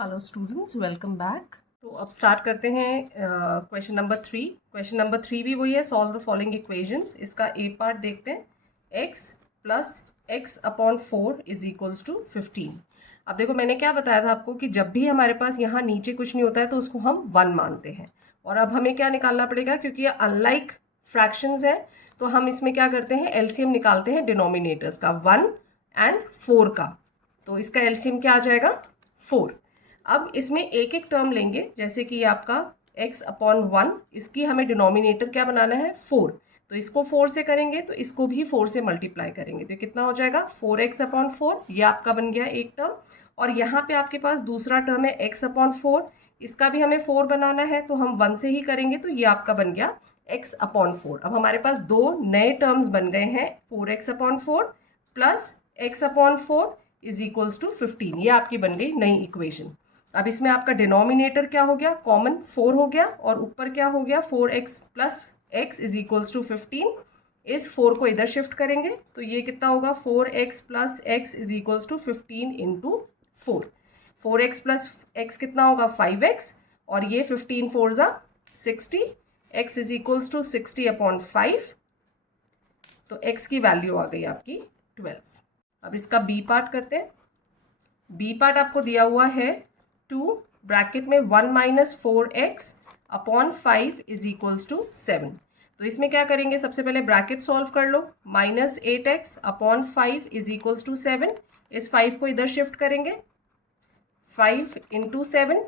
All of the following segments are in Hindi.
Hello students, welcome back. तो अब स्टार्ट करते हैं क्वेश्चन नंबर 3। क्वेश्चन नंबर 3 भी वही है, सॉल्व द फॉलोइंग इक्वेशंस। इसका ए पार्ट देखते हैं, x plus x upon 4 is equals to 15। अब देखो, मैंने क्या बताया था आपको कि जब भी हमारे पास यहाँ नीचे कुछ नहीं होता है तो उसको हम 1 मानते हैं। और अब हमें क्या निकालना पड़ेगा, क्योंकि ये अनलाइक फ्रैक्शंस है तो हम इसमें क्या करते हैं, एलसीएम निकालते हैं डिनोमिनेटर्स का, 1 एंड 4 का। तो इसका एलसीएम क्या आ जाएगा, 4। अब इसमें एक एक टर्म लेंगे, जैसे कि आपका x अपॉन 1, इसकी हमें डिनोमिनेटर क्या बनाना है, 4। तो इसको 4 से करेंगे तो इसको भी 4 से मल्टीप्लाई करेंगे तो कितना हो जाएगा, 4x अपॉन 4। ये आपका बन गया एक टर्म। और यहाँ पे आपके पास दूसरा टर्म है x अपॉन 4, इसका भी हमें 4 बनाना है तो हम 1 से ही करेंगे तो ये आपका बन गया x अपॉन 4। अब हमारे पास दो नए टर्म्स बन गए हैं, 4x upon 4 plus x upon 4 is equals to 15। ये आपकी बन गई नई इक्वेशन। अब इसमें आपका डिनोमिनेटर क्या हो गया, कॉमन 4 हो गया, और ऊपर क्या हो गया, 4x plus x is equals to 15। इस 4 को इधर शिफ्ट करेंगे तो ये कितना होगा, 4x plus x is equals to 15 into 4। 4x plus x कितना होगा, 5x, और ये 15 4 ज़ा 60, x is equals to 60 upon 5। तो x की वैल्यू आ गई आपकी 12। अब इसका बी पार्ट करते हैं। बी पार्ट आपको दिया हुआ है 2 ब्रैकेट में 1 minus 4x upon 5 is equals to 7। तो इसमें क्या करेंगे, सबसे पहले ब्रैकेट सॉल्व कर लो, minus 8x upon 5 is equals to 7। इस 5 को इधर शिफ्ट करेंगे, 5 इंटू 7,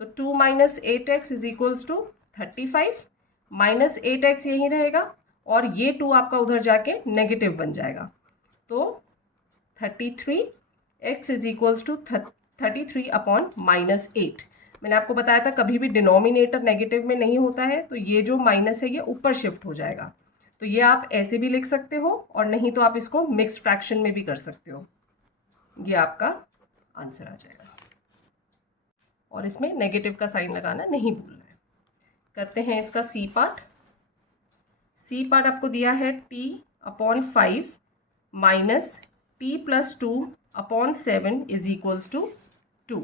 तो 2 minus 8x is equals to 35। Minus 8x यहीं रहेगा और ये 2 आपका उधर जाके नेगेटिव बन जाएगा, तो 33 x is equals to 33 upon minus 8। मैंने आपको बताया था कभी भी डिनोमिनेटर नेगेटिव में नहीं होता है, तो ये जो माइनस है ये ऊपर शिफ्ट हो जाएगा। तो ये आप ऐसे भी लिख सकते हो और नहीं तो आप इसको मिक्स्ड फ्रैक्शन में भी कर सकते हो। ये आपका आंसर आ जाएगा, और इसमें नेगेटिव का साइन लगाना नहीं भूलना है। करते हैं इसका सी पार्ट। सी पार्ट आपको दिया है t upon 5 minus t plus 2 upon 7 is equals to 2।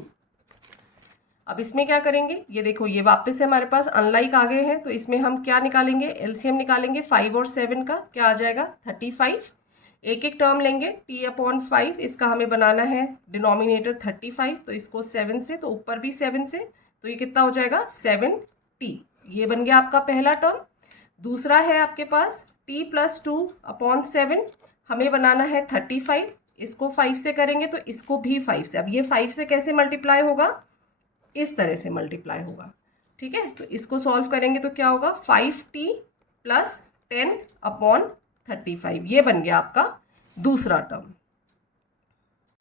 अब इसमें क्या करेंगे, ये देखो ये वापस से हमारे पास अनलाइक आ गए हैं, तो इसमें हम क्या निकालेंगे, एलसीएम निकालेंगे 5 और 7 का, क्या आ जाएगा 35। एक एक टर्म लेंगे, t अपॉन 5, इसका हमें बनाना है डिनोमिनेटर 35, तो इसको 7 से, तो ऊपर भी 7 से, तो ये कितना हो जाएगा 7t। ये बन गया आपका पहला टर्म। दूसरा है आपके पास t प्लस 2 अपॉन 7, हमें बनाना है 35, इसको 5 से करेंगे तो इसको भी 5 से। अब ये 5 से कैसे मल्टीप्लाई होगा, इस तरह से मल्टीप्लाई होगा, ठीक है। तो इसको सॉल्व करेंगे तो क्या होगा, 5t प्लस 10 अपॉन 35, ये बन गया आपका दूसरा टर्म।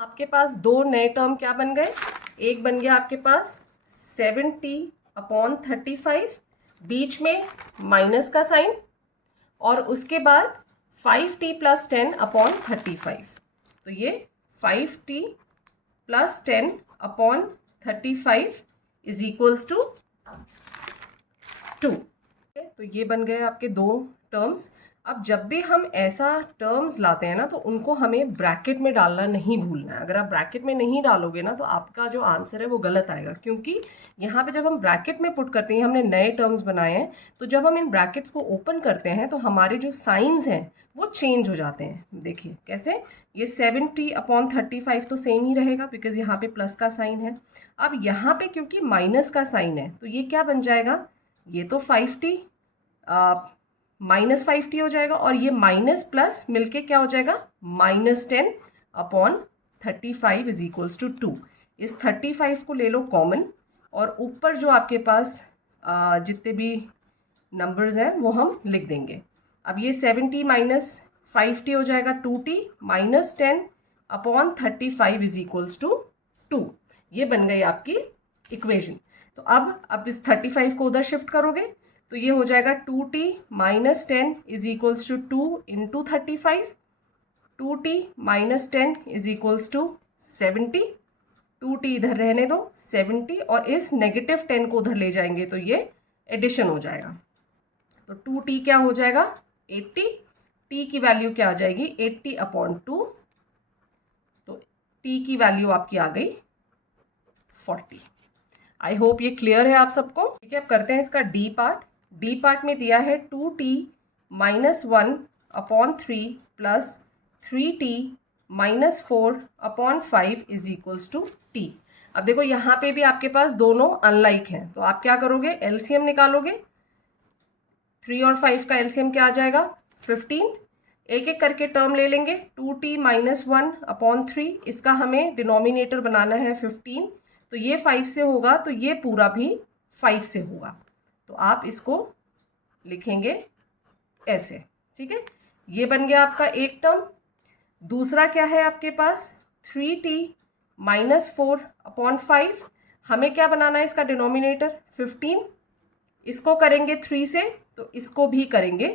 आपके पास दो नए टर्म क्या बन गए, एक बन गया आपके पास 7t अपॉन 35, बीच में माइनस का साइन, और उसके बाद 5t प्लस 10 अपॉन 35। तो ये 5t plus 10 upon 35 is equals to 2। तो ये बन गए आपके दो टर्म्स। अब जब भी हम ऐसा टर्म्स लाते हैं ना, तो उनको हमें ब्रैकेट में डालना नहीं भूलना है। अगर आप ब्रैकेट में नहीं डालोगे ना, तो आपका जो आंसर है वो गलत आएगा, क्योंकि यहाँ पे जब हम ब्रैकेट में पुट करते हैं, हमने नए टर्म्स बनाए हैं, तो जब हम इन ब्रैकेट्स को ओपन करते हैं तो हमारे जो साइंस हैं वो चेंज हो जाते हैं। देखिए कैसे, ये 7t अपॉन 35 तो सेम ही रहेगा, बिकॉज यहाँ पे प्लस का साइन है। अब यहाँ पे क्योंकि माइनस का साइन है, तो ये क्या बन जाएगा, ये तो 5t माइनस 5t हो जाएगा, और ये माइनस प्लस मिलके क्या हो जाएगा, -10 अपॉन 35 इज इक्वल्स टू 2। इस 35 को ले लो कॉमन, और ऊपर जो आपके पास जितने भी नंबर्स हैं वो हम लिख देंगे। अब ये 7t माइनस 5t हो जाएगा 2t, -10 upon 35 is equals to 2। ये बन गई आपकी इक्वेशन। तो अब इस 35 को उधर शिफ्ट करोगे तो ये हो जाएगा 2t minus 10 is equals to 2 into 35। 2t minus 10 is equals to 70। 2t इधर रहने दो 70, और इस नेगेटिव 10 को उधर ले जाएंगे तो ये एडिशन हो जाएगा। तो 2t क्या हो जाएगा 80, t की वैल्यू क्या आ जाएगी 80 अपॉन 2, तो t की वैल्यू आपकी आ गई 40। आई होप ये क्लियर है आप सबको। ठीक है, अब करते हैं इसका डी पार्ट। डी पार्ट में दिया है 2t minus 1/3 plus 3t minus 4/5 is equals to T. अब देखो यहाँ पे भी आपके पास दोनों अनलाइक हैं, तो आप क्या करोगे, एलसीएम निकालोगे। 3 और 5 का एलसीएम क्या आ जाएगा, 15। एक एक करके टर्म ले लेंगे। 2t माइनस 1/3, इसका हमें डिनोमिनेटर बनाना है 15, तो ये 5 से होगा, तो ये पूरा भी 5 से होगा। तो आप इसको लिखेंगे ऐसे। ठीक है, ये बन गया आपका एक टर्म। दूसरा क्या है आपके पास, 3t माइनस 4/5। हमें क्या बनाना है, इसका डिनोमिनेटर 15। इसको करेंगे 3 से, तो इसको भी करेंगे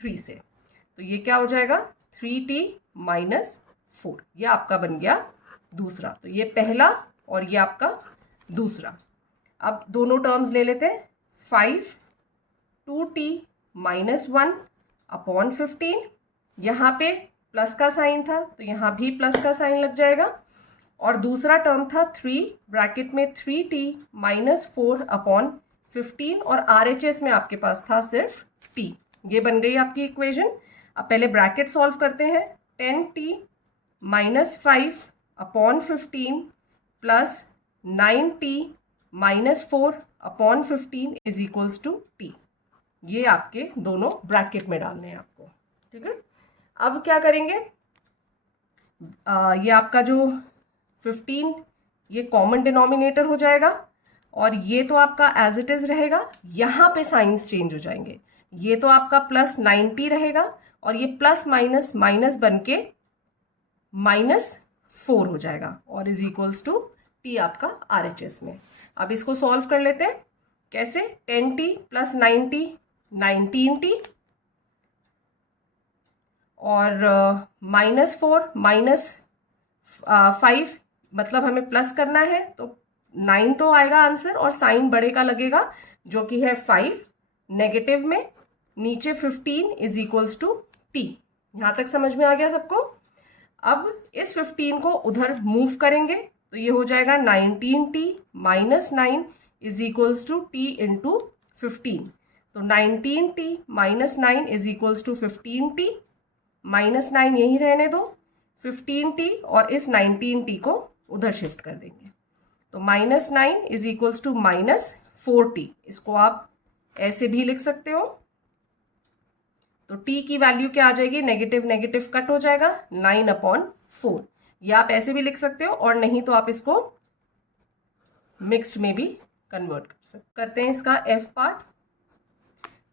3 से, तो ये क्या हो जाएगा, 3t माइनस 4। ये आपका बन गया दूसरा। तो ये पहला और ये आपका दूसरा। अब दोनों टर्म्स ले लेते हैं। 5 2t माइनस 1/15, यहाँ पे प्लस का साइन था तो यहाँ भी प्लस का साइन लग जाएगा। और दूसरा टर्म था 3 ब्रैकेट में 3t माइनस 4/15, और RHS में आपके पास था सिर्फ t। ये बन गई आपकी इक्वेशन। अब पहले ब्रैकेट सॉल्व करते हैं। 10t minus 5/15 plus 9t minus 4/15 is equals to t। ये आपके दोनों ब्रैकेट में डालने हैं आपको। ठीक है, अब क्या करेंगे, ये आपका जो 15 ये कॉमन डिनोमिनेटर हो जाएगा, और ये तो आपका एज इट इज रहेगा। यहाँ पे साइंस चेंज हो जाएंगे। ये तो आपका प्लस 90 रहेगा, और ये प्लस माइनस माइनस बन के -4 हो जाएगा, और इज इक्वल्स टू टी आपका RHS में। अब इसको सॉल्व कर लेते हैं। कैसे, 10t प्लस 90 19t, और -4 -5 मतलब हमें प्लस करना है, तो 9 तो आएगा आंसर, और साइन बड़े का लगेगा जो कि है 5 नेगेटिव में, नीचे 15 इज इक्वल्स टू टी। यहाँ तक समझ में आ गया सबको। अब इस 15 को उधर मूव करेंगे, तो ये हो जाएगा 19t minus 9 is equals to T into 15। तो 19t minus 9 is equals to 15t, minus 9 यहीं रहने दो, 15t और इस 19t को उधर शिफ्ट कर देंगे। तो -9 इज इक्वल्स टू -4t। इसको आप ऐसे भी लिख सकते हो। तो t की वैल्यू क्या आ जाएगी, नेगेटिव नेगेटिव कट हो जाएगा, 9/4। ये आप ऐसे भी लिख सकते हो, और नहीं तो आप इसको मिक्स्ड में भी कन्वर्ट कर सकते। करते हैं इसका f पार्ट।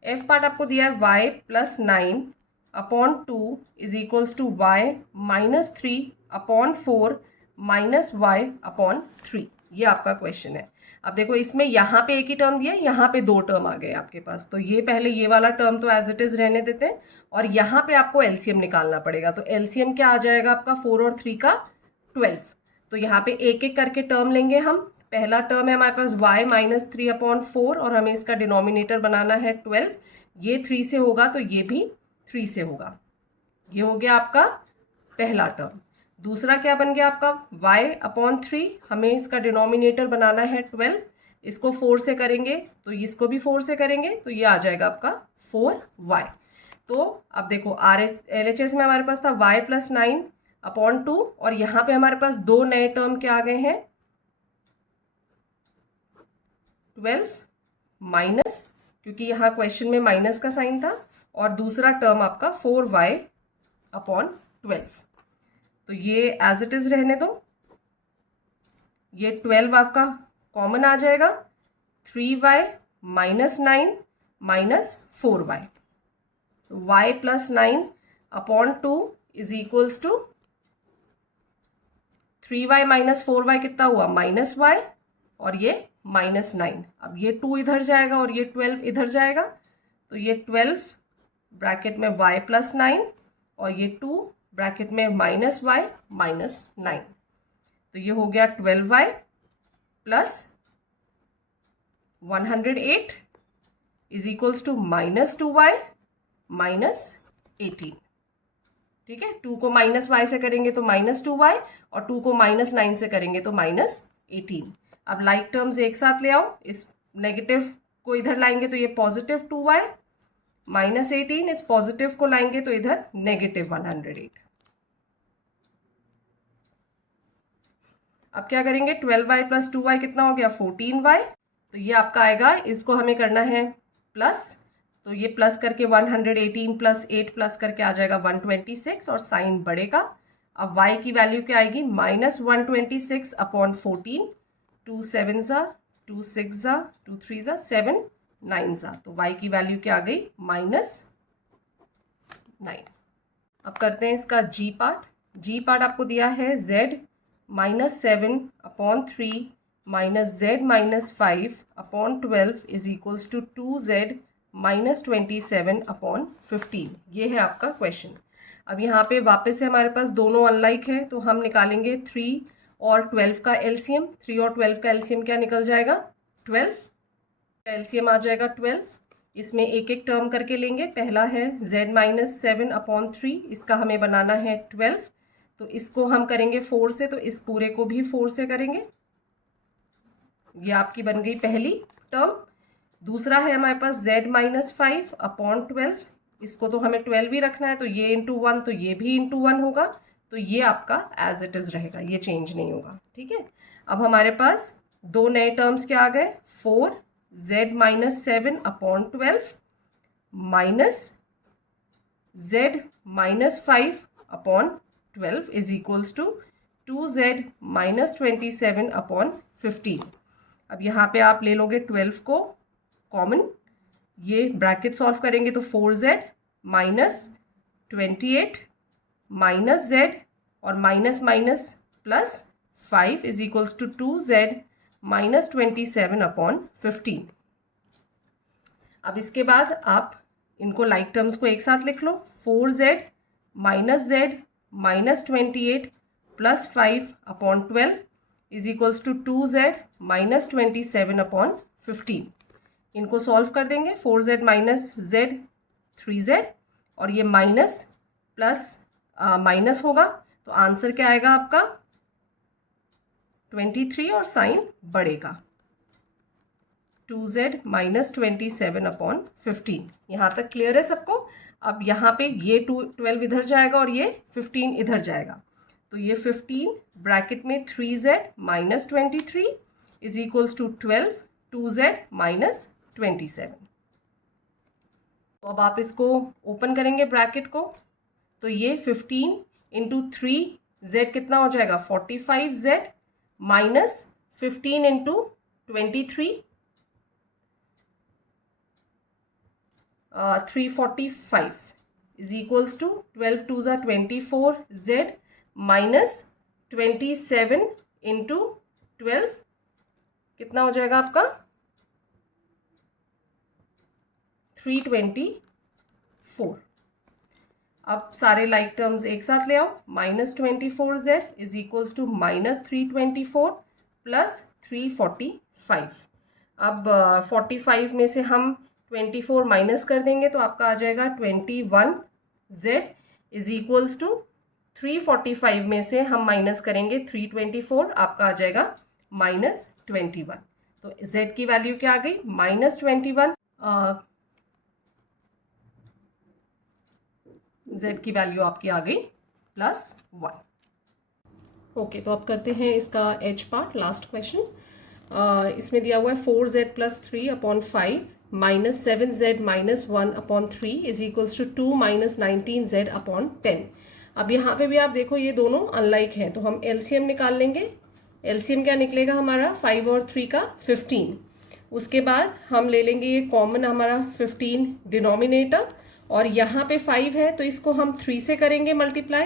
f पार्ट आपको दिया है y plus 9/2 is equals to y minus 3/4 minus y/3। ये आपका क्वेश्चन है। अब देखो इसमें यहाँ पे एक ही टर्म दिया, यहाँ पे दो टर्म आ गए आपके पास, तो ये पहले ये वाला टर्म तो एज इट इज रहने देते हैं, और यहाँ पे आपको एलसीएम निकालना पड़ेगा। तो एलसीएम क्या आ जाएगा आपका, 4 और 3 का 12। तो यहाँ पे एक एक करके टर्म लेंगे हम। पहला टर्म है हमारे पास y माइनस 3/4, और हमें इसका डिनोमिनेटर बनाना है 12। ये 3 से होगा, तो ये भी 3 से होगा। ये हो गया आपका पहला टर्म। दूसरा क्या बन गया आपका, y/3, हमें इसका डिनोमिनेटर बनाना है 12। इसको 4 से करेंगे, तो इसको भी 4 से करेंगे, तो ये आ जाएगा आपका 4y। तो अब देखो LHS में हमारे पास था y प्लस 9/2, और यहाँ पे हमारे पास दो नए टर्म क्या आ गए हैं, 12 माइनस, क्योंकि यहाँ क्वेश्चन में माइनस का साइन था, और दूसरा टर्म आपका 4y/12। तो ये एज इट इज रहने दो। ये 12 आपका कॉमन आ जाएगा, 3y minus 9 minus 4y। y plus 9/2 is equals to 3y minus 4y कितना हुआ, -y, और ये -9। अब ये 2 इधर जाएगा और ये 12 इधर जाएगा, तो ये 12 ब्रैकेट में y प्लस 9, और ये 2 ब्रैकेट में -y माइनस 9। तो ये हो गया 12y plus 108 is equals to -2y minus 18। ठीक है, 2 को -y से करेंगे तो -2y, और 2 को -9 से करेंगे तो -18। अब लाइक टर्म्स एक साथ ले आओ, इस नेगेटिव को इधर लाएंगे तो ये पॉजिटिव 2y, -18 इस पॉजिटिव को लाएंगे तो इधर -108। अब क्या करेंगे, 12y + 2y कितना हो गया, 14y। तो ये आपका आएगा, इसको हमें करना है प्लस, तो ये प्लस करके 118 + 8 प्लस करके आ जाएगा 126 और साइन बढ़ेगा। अब y की वैल्यू क्या आएगी, -126/14, 2 7 2 6 2 3 7 9 तो y की वैल्यू क्या आ गई, -9। अब करते हैं इसका g पार्ट। g पार्ट आपको दिया है z -7/3 -z -5/12 = 2z -27/15। ये है आपका क्वेश्चन। अब यहाँ पे वापस से हमारे पास दोनों अनलाइक है, तो हम निकालेंगे 3 और 12 का एलसीएम। 3 और 12 का एलसीएम क्या निकल जाएगा, 12 का एलसीएम आ जाएगा 12। इसमें एक एक टर्म करके लेंगे। पहला है z -7/3, इसका हमें बनाना है 12, तो इसको हम करेंगे 4 से, तो इस पूरे को भी 4 से करेंगे। ये आपकी बन गई पहली टर्म। दूसरा है हमारे पास z -5/12, इसको तो हमें 12 ही रखना है, तो ये इंटू 1, तो ये भी इंटू 1 होगा, तो ये आपका एज इट इज़ रहेगा, ये चेंज नहीं होगा। ठीक है, अब हमारे पास दो नए टर्म्स क्या आ गए, 4z -7/12 minus z -5/12 is equals to 2z -27/15। अब यहाँ पे आप ले लोगे 12 को कॉमन, ये ब्रैकेट सॉल्व करेंगे तो 4z -28 माइनस z और minus minus plus 5 is equals to 2z -27/15। अब इसके बाद आप इनको लाइक टर्म्स को एक साथ लिख लो, 4z -z -28 + 5/12 is equals to 2z -27/15। इनको सॉल्व कर देंगे, 4z - z 3z और ये माइनस प्लस माइनस होगा, तो आंसर क्या आएगा आपका 23 और साइन बढ़ेगा 2z -27/15। यहाँ तक क्लियर है सबको। अब यहाँ पे ये 12 इधर जाएगा और ये 15 इधर जाएगा, तो ये 15 ब्रैकेट में 3z -23 is equals to 12 2z -27। तो अब आप इसको ओपन करेंगे ब्रैकेट को, तो ये 15 इंटू 3z कितना हो जाएगा, 45z minus 15 into 23 345 is equals to 12 2 24z minus 27 into 12 कितना हो जाएगा आपका 324। अब सारे लाइक टर्म्स एक साथ ले आओ, -24z is equals to -324 plus 345। अब 45 में से हम 24 माइनस कर देंगे तो आपका आ जाएगा 21z इज इक्वल्स टू 345 में से हम माइनस करेंगे 324, आपका आ जाएगा -21। तो z की वैल्यू क्या आ गई, -21। z की वैल्यू आपकी आ गई +1। ओके, तो अब करते हैं इसका h पार्ट, लास्ट क्वेश्चन। इसमें दिया हुआ है 4z + 3/5 - 7z - 1/3 is equals to 2 - 19z/10। अब यहाँ पे भी आप देखो ये दोनों अनलाइक हैं, तो हम एलसीएम निकाल लेंगे। एलसीएम क्या निकलेगा हमारा, 5 और 3 का 15। उसके बाद हम ले लेंगे ये कॉमन हमारा 15 डिनोमिनेटर, और यहाँ पे 5 है तो इसको हम 3 से करेंगे मल्टीप्लाई,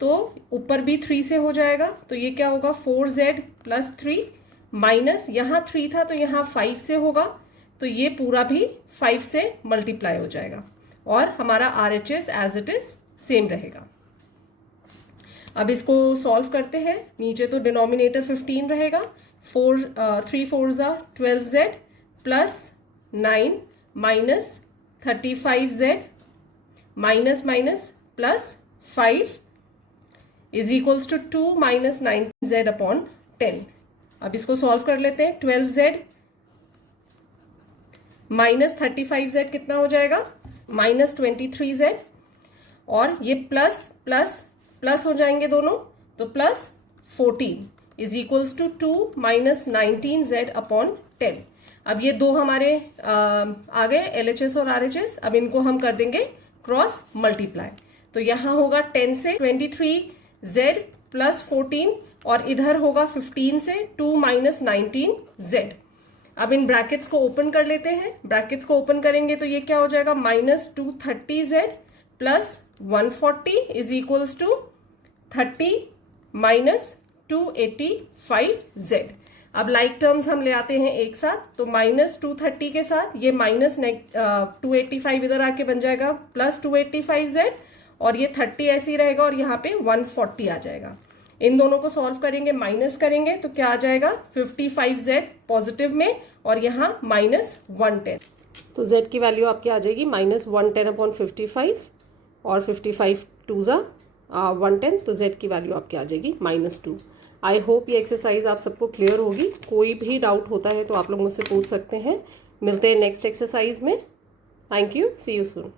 तो ऊपर भी 3 से हो जाएगा, तो ये क्या होगा 4z + 3 माइनस यहाँ 3 था तो यहाँ 5 से होगा, तो ये पूरा भी 5 से मल्टीप्लाई हो जाएगा और हमारा RHS as it is same रहेगा। अब इसको सॉल्व करते हैं। नीचे तो डिनोमिनेटर 15 रहेगा, 3 4 12z plus 9 minus 35z minus minus plus 5 is equals to 2 - 19z/10। अब इसको सॉल्व कर लेते हैं। 12z माइनस 35z कितना हो जाएगा, माइनस 23z, और ये प्लस प्लस प्लस हो जाएंगे दोनों, तो plus 14 is equals to 2 minus 19z upon 10। अब ये दो हमारे आ गए LHS और RHS। अब इनको हम कर देंगे क्रॉस मल्टीप्लाई, तो यहाँ होगा 10 से 23z प्लस 14, और इधर होगा 15 से 2 माइनस 19z। अब इन ब्रैकेट्स को ओपन कर लेते हैं। ब्रैकेट्स को ओपन करेंगे तो ये क्या हो जाएगा, minus 230z plus 140 is equals to 30 minus 285z। अब लाइक टर्म्स हम ले आते हैं एक साथ, तो माइनस 230 के साथ ये माइनस 285 इधर आके बन जाएगा प्लस 285z, और ये 30 ऐसे ही रहेगा और यहाँ पे 140 आ जाएगा। इन दोनों को सॉल्व करेंगे, माइनस करेंगे तो क्या आ जाएगा, 55z पॉजिटिव में, और यहाँ माइनस 110। तो z की वैल्यू आपकी आ जाएगी माइनस 110 अपॉन 55, और 55 2 ज़ा 110, तो z की वैल्यू आपकी आ जाएगी -2। आई होप ये एक्सरसाइज आप सबको क्लियर होगी। कोई भी डाउट होता है तो आप लोग मुझसे पूछ सकते हैं। मिलते हैं नेक्स्ट एक्सरसाइज में। Thank you, see you soon.